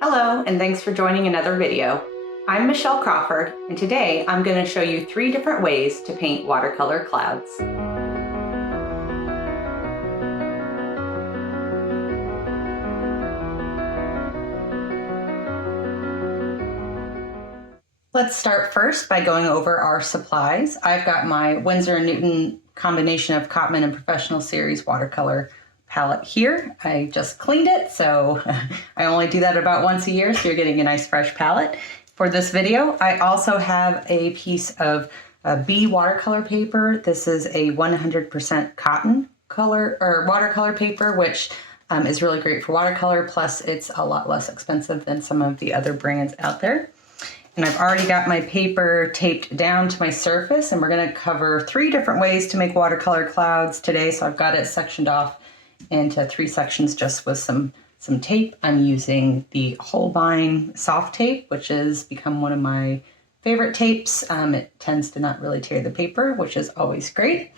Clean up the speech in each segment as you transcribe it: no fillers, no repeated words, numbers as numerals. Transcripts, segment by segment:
Hello, and thanks for joining another video. I'm Michelle Crawford, and today I'm going to show you 3 different ways to paint watercolor clouds. Let's start first by going over our supplies. I've got my Winsor Newton combination of Cotman and Professional Series watercolor palette here. I just cleaned it, so I only do that about once a year, so you're getting a nice fresh palette. For this video, I also have a piece of B watercolor paper. This is a 100% cotton color or watercolor paper, which is really great for watercolor, plus it's a lot less expensive than some of the other brands out there. And I've already got my paper taped down to my surface, and we're going to cover 3 different ways to make watercolor clouds today. So I've got it sectioned off into 3 sections just with some tape. I'm using the Holbein soft tape, which has become one of my favorite tapes. It tends to not really tear the paper, which is always great.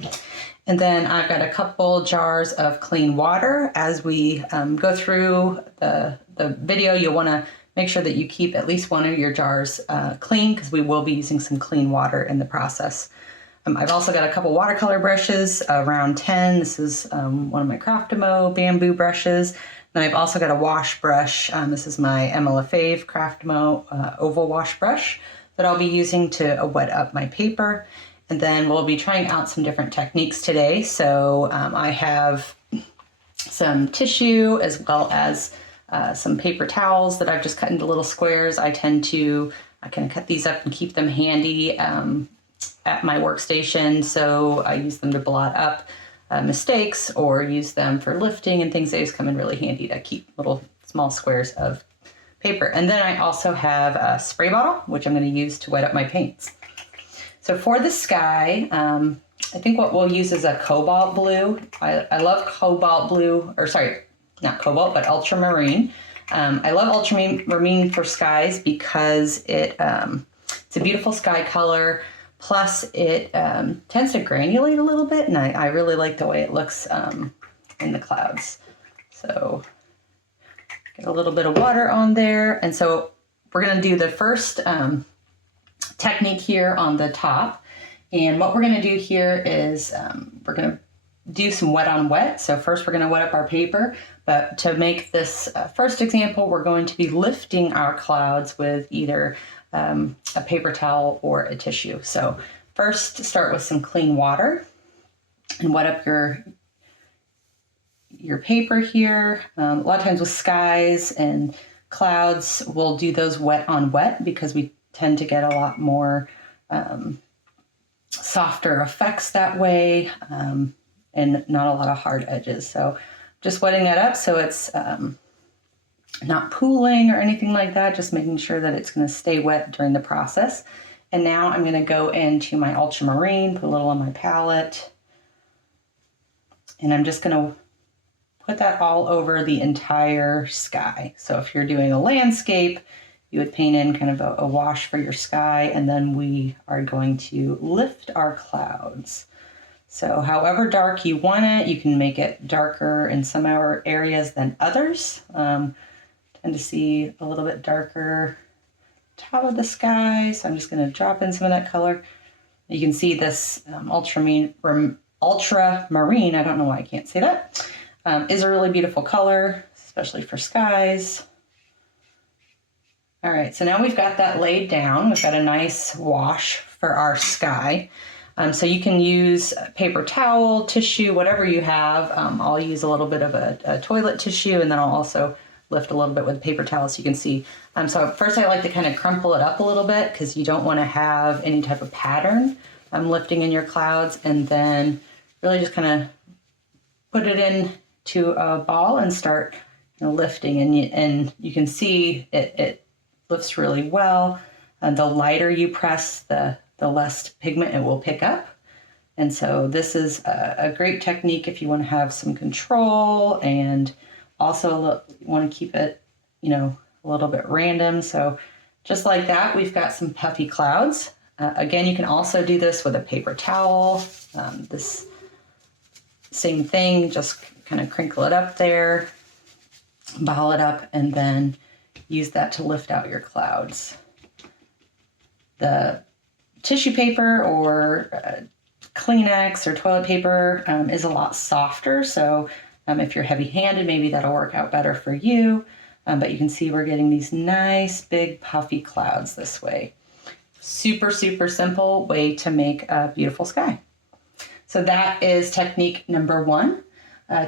And then I've got a couple jars of clean water. As we go through the video, you'll want to make sure that you keep at least one of your jars clean, because we will be using some clean water in the process. I've also got a couple watercolor brushes, around 10. This is one of my Craftamo bamboo brushes. Then I've also got a wash brush. This is my Emma Lefebvre Craftamo oval wash brush that I'll be using to wet up my paper. And then we'll be trying out some different techniques today. So I have some tissue as well as some paper towels that I've just cut into little squares. I can cut these up and keep them handy at my workstation. So I use them to blot up mistakes or use them for lifting and things. They just come in really handy to keep little small squares of paper. And then I also have a spray bottle, which I'm going to use to wet up my paints. So for the sky, I think what we'll use is a cobalt blue. I love cobalt blue, or sorry, not cobalt, but ultramarine. I love ultramarine for skies because it's a beautiful sky color. Plus it tends to granulate a little bit, and I really like the way it looks in the clouds. So get a little bit of water on there. And so we're going to do the first technique here on the top. And what we're going to do here is we're going to do some wet on wet. So first we're going to wet up our paper, but to make this first example, we're going to be lifting our clouds with either a paper towel or a tissue. So first start with some clean water and wet up your paper here. A lot of times with skies and clouds, we'll do those wet on wet because we tend to get a lot more softer effects that way, and not a lot of hard edges. So just wetting that up so it's not pooling or anything like that, just making sure that it's going to stay wet during the process. And now I'm going to go into my ultramarine, put a little on my palette, and I'm just going to put that all over the entire sky. So if you're doing a landscape, you would paint in kind of a wash for your sky, and then we are going to lift our clouds. So however dark you want it, you can make it darker in some areas than others. Tend to see a little bit darker top of the sky, so I'm just going to drop in some of that color. You can see this ultramarine, I don't know why I can't say that, is a really beautiful color, especially for skies. All right, so now we've got that laid down. We've got a nice wash for our sky. So you can use paper towel, tissue, whatever you have. I'll use a little bit of a toilet tissue, and then I'll also lift a little bit with a paper towel so you can see. So first I like to kind of crumple it up a little bit because you don't want to have any type of pattern lifting in your clouds, and then really just kind of put it into a ball and start lifting, and you can see it lifts really well. And the lighter you press, the less pigment it will pick up. And so this is a great technique if you want to have some control and also want to keep it, a little bit random. So just like that, we've got some puffy clouds. Again, you can also do this with a paper towel. This same thing, just kind of crinkle it up there, ball it up, and then use that to lift out your clouds. The tissue paper or Kleenex or toilet paper is a lot softer, so if you're heavy-handed, maybe that'll work out better for you. But you can see we're getting these nice big puffy clouds this way. Super, super simple way to make a beautiful sky. So that is technique number 1.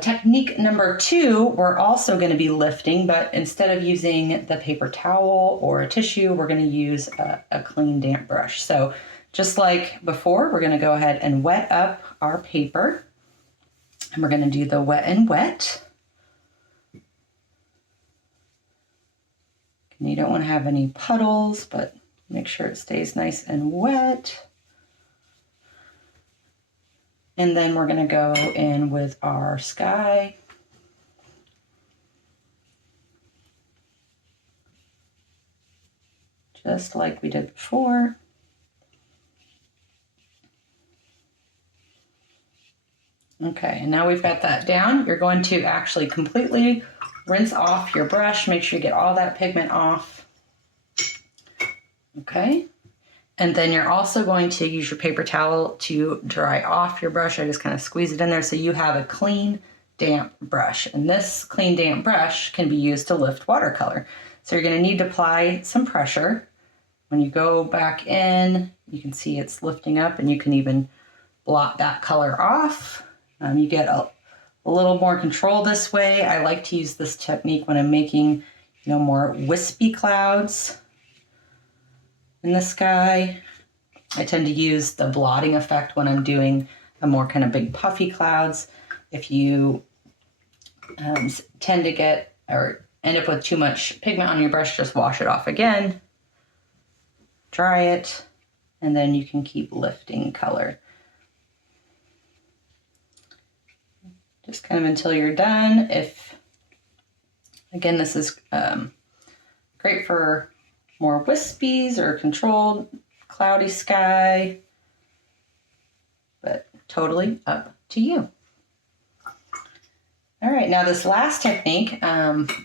Technique number 2, we're also going to be lifting, but instead of using the paper towel or a tissue, we're going to use a clean damp brush. So just like before, we're going to go ahead and wet up our paper, and we're going to do the wet and wet. And you don't want to have any puddles, but make sure it stays nice and wet. And then we're going to go in with our sky. Just like we did before. Okay, and now we've got that down. You're going to actually completely rinse off your brush. Make sure you get all that pigment off. Okay. And then you're also going to use your paper towel to dry off your brush. I just kind of squeeze it in there so you have a clean, damp brush. And this clean, damp brush can be used to lift watercolor. So you're going to need to apply some pressure. When you go back in, you can see it's lifting up, and you can even blot that color off. You get a little more control this way. I like to use this technique when I'm making, more wispy clouds in the sky. I tend to use the blotting effect when I'm doing a more kind of big puffy clouds. If you tend to get or end up with too much pigment on your brush, just wash it off again, dry it, and then you can keep lifting color. Just kind of until you're done. Again, this is great for more wispies or controlled cloudy sky, but totally up to you. All right, now this last technique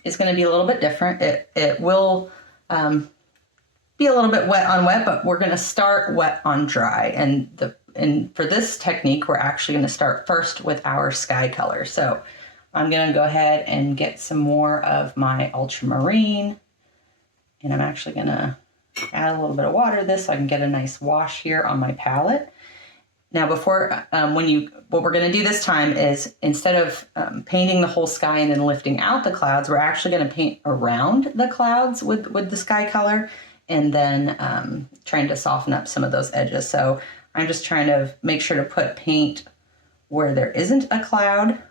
is going to be a little bit different. It will be a little bit wet on wet, but we're going to start wet on dry. And for this technique, we're actually going to start first with our sky color. So I'm going to go ahead and get some more of my ultramarine. And I'm actually going to add a little bit of water to this so I can get a nice wash here on my palette. Now before, what we're going to do this time is instead of painting the whole sky and then lifting out the clouds, we're actually going to paint around the clouds with the sky color, and then trying to soften up some of those edges. So I'm just trying to make sure to put paint where there isn't a cloud.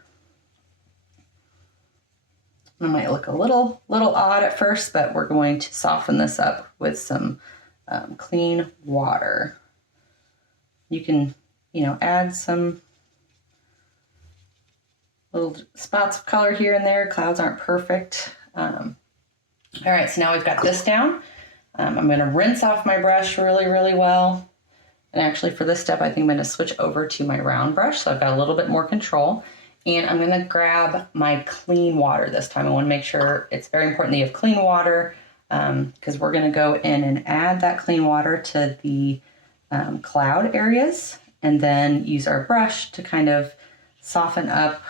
It might look a little odd at first, but we're going to soften this up with some clean water. You can, add some little spots of color here and there. Clouds aren't perfect. All right, so now we've got this down. I'm going to rinse off my brush really, really well. And actually for this step, I think I'm going to switch over to my round brush. So I've got a little bit more control. And I'm going to grab my clean water this time. I want to make sure it's very important that you have clean water because we're going to go in and add that clean water to the cloud areas, and then use our brush to kind of soften up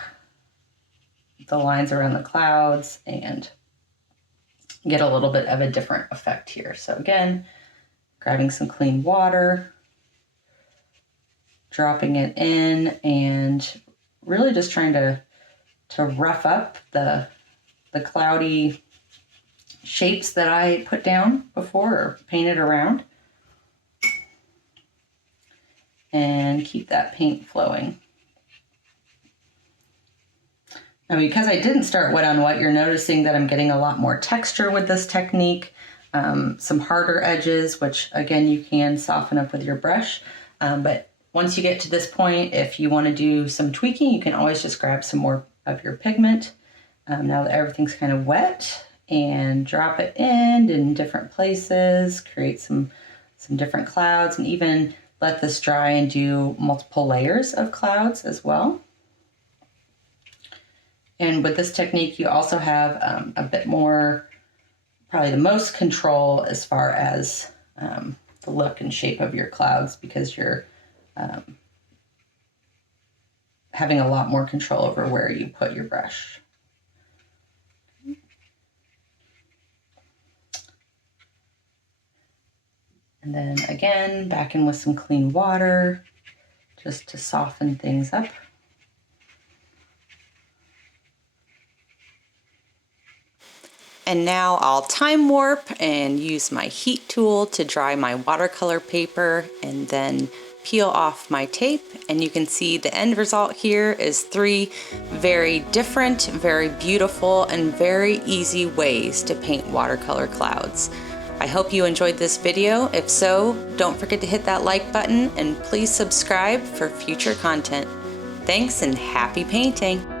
the lines around the clouds and get a little bit of a different effect here. So again, grabbing some clean water, dropping it in, and really just trying to rough up the cloudy shapes that I put down before or painted around, and keep that paint flowing. Now, because I didn't start wet on wet, you're noticing that I'm getting a lot more texture with this technique, some harder edges, which again, you can soften up with your brush. But once you get to this point, if you want to do some tweaking, you can always just grab some more of your pigment. Now that everything's kind of wet, and drop it in different places, create some different clouds, and even let this dry and do multiple layers of clouds as well. And with this technique, you also have a bit more probably the most control as far as the look and shape of your clouds, because you're having a lot more control over where you put your brush. And then again, back in with some clean water, just to soften things up. And now I'll time warp and use my heat tool to dry my watercolor paper and then peel off my tape. And you can see the end result here is 3 very different, very beautiful, and very easy ways to paint watercolor clouds. I hope you enjoyed this video. If so, don't forget to hit that like button and please subscribe for future content. Thanks and happy painting!